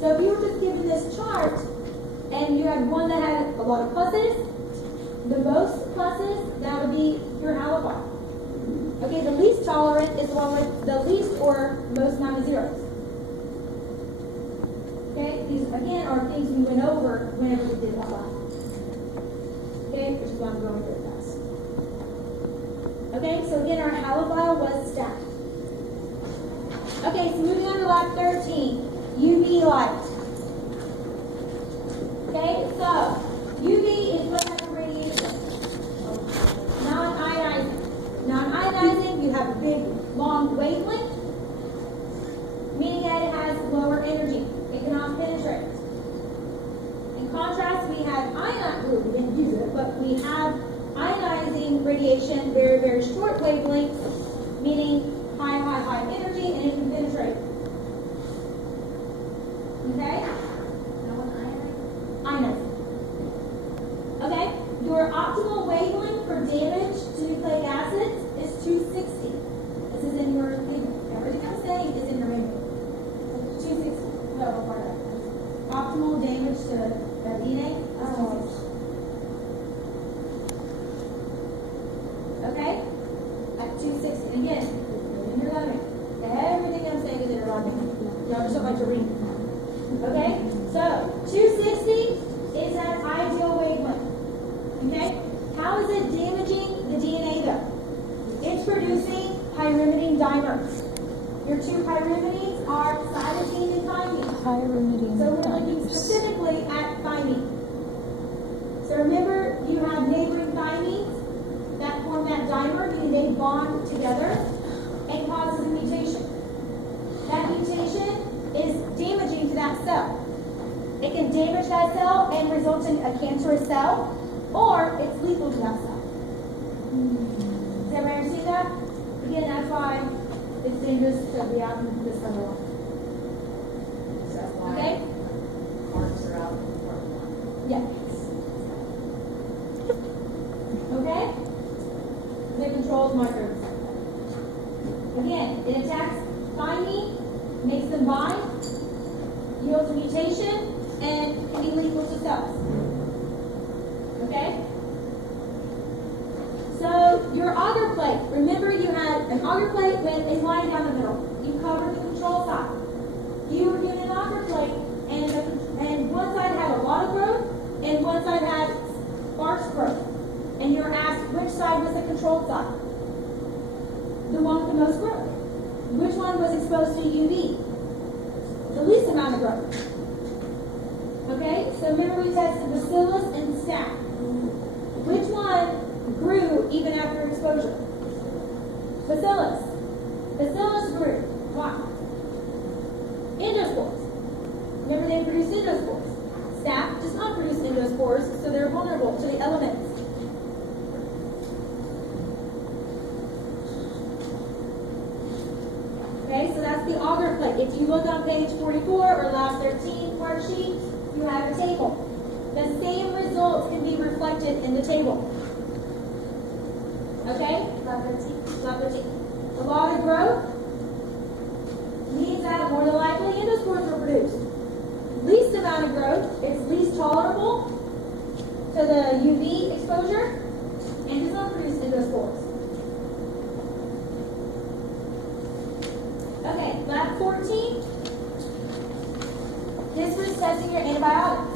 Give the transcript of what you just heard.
So if you were just given this chart and you had one that had a lot of pluses, the most pluses, that would be your halophile. Okay, the least tolerant is the one with the least or most amount of zeros. Okay, these again are things we went over whenever we did that last. Okay, which is why I'm going really fast. Okay, so again, our halophile was stacked. Okay, so moving on to lab 13, UV light. Okay, so UV is what type of radiation? Non-ionizing. Non-ionizing, you have a big, long wavelength, meaning that it has lower energy. It cannot penetrate. In contrast, we have we didn't use it, but we have ionizing radiation, very, very short wavelengths, meaning high energy, and it can penetrate. Okay? Ionizing. Okay? Your optimal wavelength for damage to nucleic acids is 260. This is in your thing. Everything I'm saying is in your menu. 260. No, part of that. Optimal damage to DNA. Okay? At 260. And again, in your limit. Everything I'm saying is in your limit. Y'all just don't like to read. Okay? So, 260 is that ideal wavelength. Okay? How is it damaging the DNA though? It's producing pyrimidine dimers. Your two pyrimidines are cytosine and thymine. Pyrimidine So we're looking dimers. specifically at thymine. So remember, you have neighboring thymines that form that dimer, meaning they bond together and causes a mutation. That mutation is damaging to that cell. It can damage that cell and result in a cancerous cell, or it's lethal to that cell. Does everybody understand that? Again, that's why it's dangerous to be out in this kind of life. Okay? Cards are out in part one. Yeah. Okay? It controls markers. Again, it attacks thymine, makes them bind, yields a mutation, and can be lethal to cells. Okay? So, your auger plate. Remember, you had an auger plate with a line down the middle. You covered the control side. You were given an auger plate, and one side had a lot of growth, and one side had sparse growth. And you were asked which side was the controlled side. The one with the most growth. Which one was exposed to UV? The least amount of growth. Okay, so remember we tested bacillus and staph. Which one grew even after exposure? Bacillus. Bacillus grew. Why? Endospores. Remember they produce endospores. Staph does not produce endospores, so they're vulnerable to the elements. Okay, so that's the auger plate. If you look on page 44 or lab 13 part sheet, you have a table. The same results can be reflected in the table. Okay? Lab 13. Lab 13. A lot of growth means that more than likely endospores were produced. Least amount of growth is least tolerable to the UV exposure and does not produce endospores. Okay, lab 14. This was testing your antibiotics.